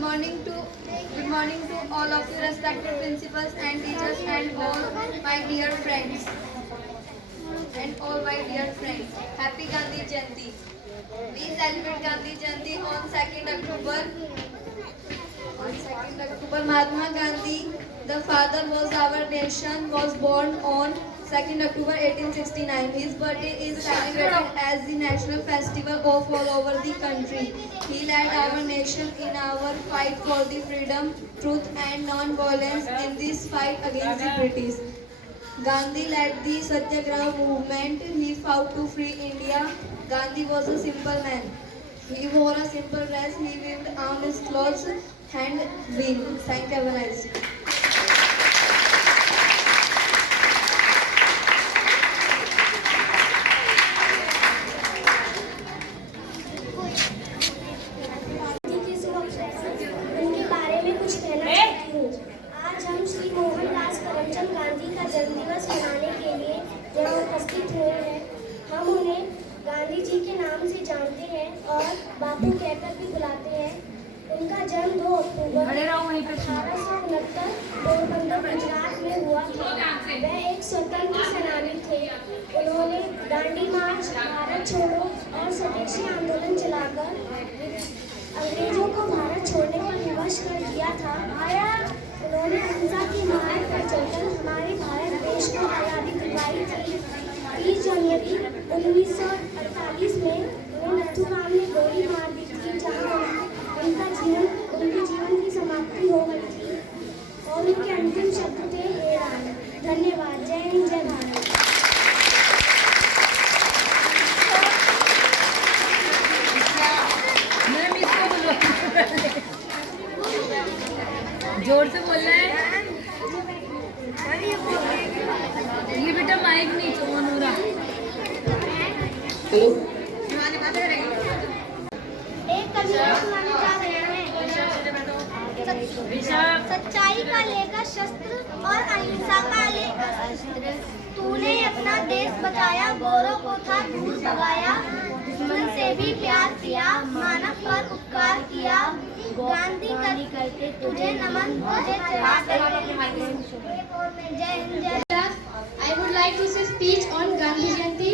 Good morning to all of you respected principals and teachers and all my dear friends. Happy Gandhi Jayanti. We celebrate Gandhi Jayanti on 2nd October. Mahatma Gandhi, the father was our nation, was born on 2nd October 1869. His birthday is celebrated as the national festival of all over the country. He led our nation in our fight for the freedom, truth and non-violence in this fight against the British. Gandhi led the Satyagraha movement. He fought to free India. Gandhi was a simple man. He wore a simple dress. He waved on his clothes and wheel. Thank you. Have a nice day. उनके बारे में कुछ कहना चाहती हूँ। आज हम श्री मोहनदास करमचंद गांधी का जन्मदिवस मनाने के लिए यहाँ उपस्थित हुए हैं। हम उन्हें गांधी जी के नाम से जानते हैं और बापू कहकर भी बुलाते हैं। उनका जन्म 2 अक्टूबर 1869 पोरबंदर गुजरात में हुआ था। वह एक स्वतंत्र सेनानी थे। उन्होंने दांडी मार्च, भारत छोड़ो और स्वदेशी आंदोलन चलाकर अंग्रेजों को भारत छोड़ने पर विवश कर दिया था। उन्होंने अहिंसा की मार्ग पर चलकर हमारे भारत देश को आज़ादी दिलवाई थी। 30 जनवरी 1948 में उन्हें नथुराम ने गोली मार दी थी, जहाँ उनके जीवन की समाप्ति हो गई थी और उनके अंतिम शब्द थे हे राम। धन्यवाद। जय हिंद, जय भारत। जोर से बोलना है। ये बेटा माइक नहीं चोन हो रहा। एक कविता सुनाने जा रहे हैं। सच्चाई का लेकर शस्त्र और अहिंसा का लेकर अस्त्र। तूने अपना देश बचाया, गोरों को था दूर भगाया। दुश्मन से भी प्यार किया, मानव पर उपकार किया। गांधी करते तुझे नमन, तुझे जय हिंद, जय। I would like to say speech on Gandhi Jayanti.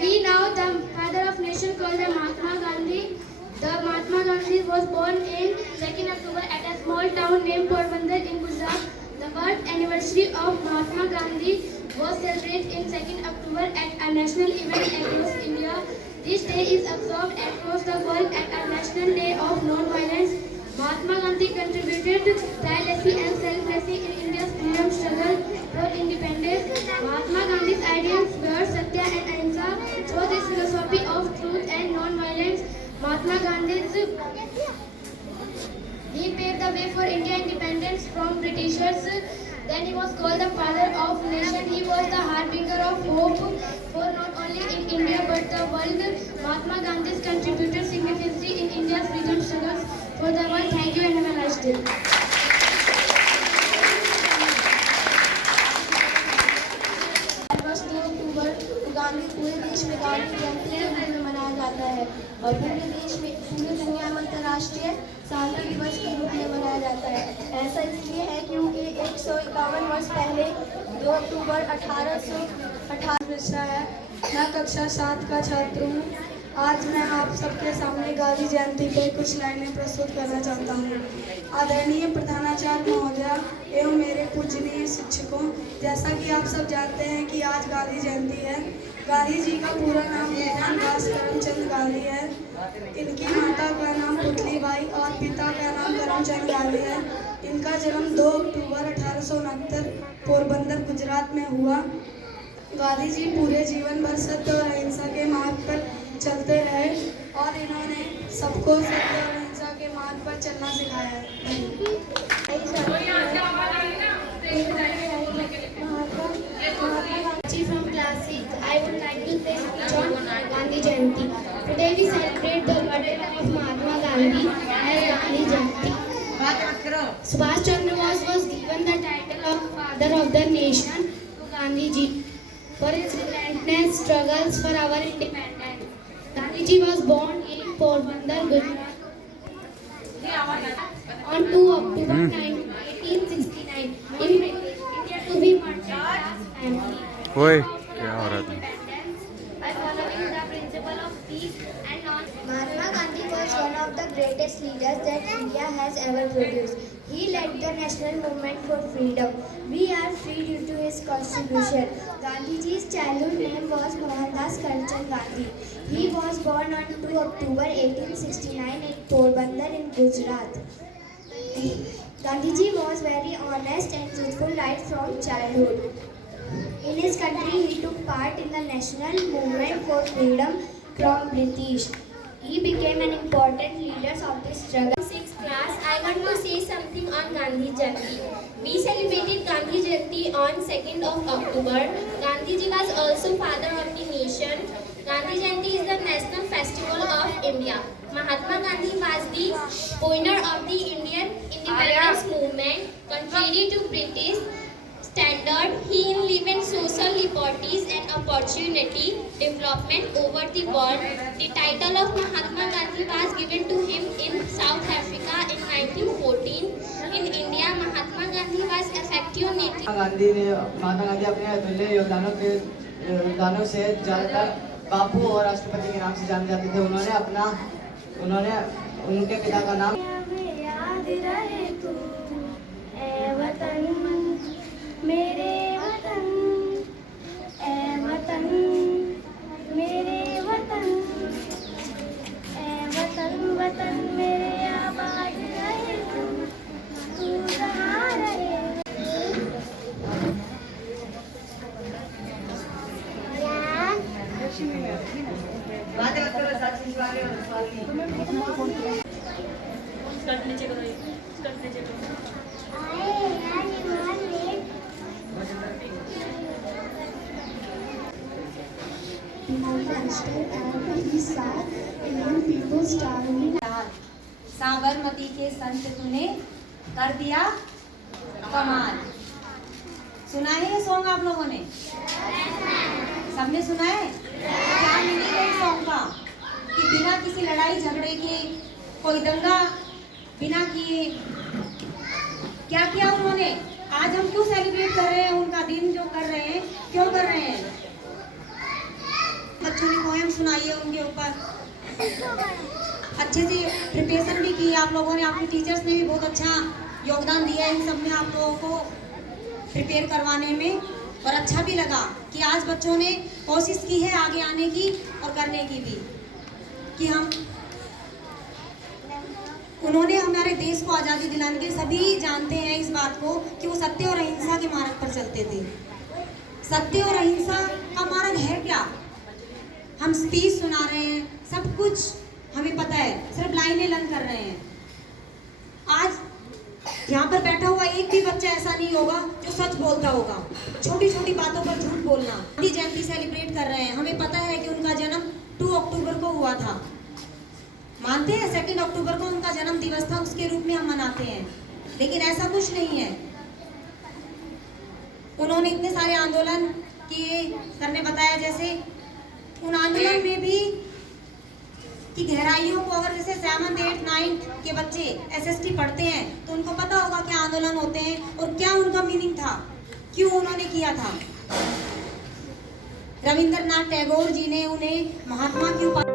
We now the father of nation called the Mahatma Gandhi. The Mahatma Gandhi was born in 2nd October at a small town named Porbandar in Gujarat. The birth anniversary of Mahatma Gandhi was celebrated in 2nd October at a national event across India. This day is observed across the world at a national day of non-violence. Mahatma Gandhi contributed tirelessly and selflessly in India's freedom struggle for independence. Mahatma Gandhi's ideals were Satya and Ahimsa. Through this philosophy of truth and non-violence, Mahatma Gandhi he paved the way for Indian independence from Britishers. Then he was called the father of nation. He was the harbinger of hope for not only in India but the world. Mahatma Gandhi contributed significantly in India's freedom struggles for the world. Thank you and have a nice day. Gandhi पूरे देश में गांधी जयंती के रूप में मनाया जाता है और पूरे देश में पूरी दुनिया में अंतर्राष्ट्रीय शांति दिवस के रूप में मनाया जाता है। ऐसा इसलिए है क्योंकि 151 वर्ष पहले 2 अक्टूबर 1818 मिश्रा है। मैं कक्षा 7 का छात्र हूँ। आज मैं आप सबके सामने गांधी जयंती पर कुछ लाइनें प्रस्तुत करना चाहता हूँ। आदरणीय प्रधानाचार्य महोदय एवं मेरे पूजनीय शिक्षकों, जैसा कि आप सब जानते हैं कि आज गांधी जयंती है। गांधी जी का पूरा नाम मोहनदास करमचंद गांधी है। इनकी माता का नाम पुतलीबाई और पिता का नाम करमचंद गांधी है। इनका जन्म 2 अक्टूबर 1869 पोरबंदर गुजरात में हुआ। गांधी जी पूरे जीवन भर सत्य और अहिंसा के मार्ग पर चलते रहे और इन्होंने सबको सत्य और अहिंसा के मार्ग पर चलना सिखाया है। From class 6, I would like to say speech on Gandhi Jayanti. Today we celebrate the birthday of Mahatma Gandhi as Gandhi Jayanti. Subhash Chandra Bose was given the title of Father of the Nation to Gandhi Ji for his relentless struggles for our independence. Gandhi Ji was born in Porbandar, Gujarat. October 1869, India to be merchant and ओए क्या हो रहा था? by following the principle of peace and non. Mahatma Gandhi was one of the greatest leaders that India has ever produced. He led the national movement for freedom. We are free due to his constitution. Gandhiji's childhood name was Mohandas Karamchand Gandhi. He was born on 2 October 1869 in Porbandar in Gujarat. Gandhiji was very honest and truthful right from childhood. In his country, he took part in the national movement for freedom from British. He became an important leader of this struggle. 6th class, I want to say something on Gandhi Jayanti. We celebrated Gandhi Jayanti on 2nd of October. Gandhiji was also father of the nation. Gandhi Jayanti is the national festival of India. Mahatma Gandhi was the pioneer of the Indian independence movement. Contrary to British standard, he enlivened social liberties and opportunity development over the world. The title of Mahatma Gandhi was given to him in South Africa in 1914. In India, Mahatma Gandhi was effective native. Mahatma Gandhi अपने अतुल्य योगदानों से ज्यादातर बापू और राष्ट्रपति के नाम से जाने जाते थे। उन्होंने उनके पिता का नाम याद रहे तू ए वतन मेरे वतन ए वतन मेरे वतन ए वतन वतन मेरे आबाद रहे तू जहाँ रहे। साबरमती के संत तूने कर दिया कमाल। सुना है ये सॉन्ग आप लोगों ने? सबने सुना है? क्या मीनिंग है इस सॉन्ग का? कि बिना किसी लड़ाई झगड़े के, कोई दंगा बिना किए क्या किया उन्होंने? आज हम क्यों सेलिब्रेट कर रहे हैं उनका दिन जो कर रहे हैं? क्यों कर रहे हैं? बच्चों ने पोएम सुनाई है उनके ऊपर, अच्छे से प्रिपरेशन भी की आप लोगों ने, आपके टीचर्स ने भी बहुत अच्छा योगदान दिया है इन सब में आप लोगों को प्रिपेयर करवाने में। और अच्छा भी लगा कि आज बच्चों ने कोशिश की है आगे आने की और करने की भी, कि हम उन्होंने हमारे देश को आज़ादी दिलाने के, सभी जानते हैं इस बात को कि वो सत्य और अहिंसा के मार्ग पर चलते थे। सत्य और अहिंसा का मार्ग है क्या? हम स्पीच सुना रहे हैं, सब कुछ हमें पता है, सिर्फ लाइनें लर्न कर रहे हैं। आज यहाँ पर बैठा हुआ एक भी बच्चा ऐसा नहीं होगा जो सच बोलता होगा। छोटी छोटी बातों पर झूठ बोलना। गांधी जयंती सेलिब्रेट कर रहे हैं, हमें पता है कि उनका जन्म 2 अक्टूबर को हुआ था। मानते हैं 2 अक्टूबर को उनका जन्म दिवस था, उसके रूप में हम मनाते हैं, लेकिन ऐसा कुछ नहीं है। उन्होंने इतने सारे आंदोलन किए, करने बताया, जैसे उन आंदोलन में भी की गहराइयों को अगर जैसे 7th 8th 9th के बच्चे SST पढ़ते हैं तो उनको पता होगा क्या आंदोलन होते हैं और क्या उनका मीनिंग था, क्यों उन्होंने किया था। रविंद्रनाथ टैगोर जी ने उन्हें महात्मा की उपाधि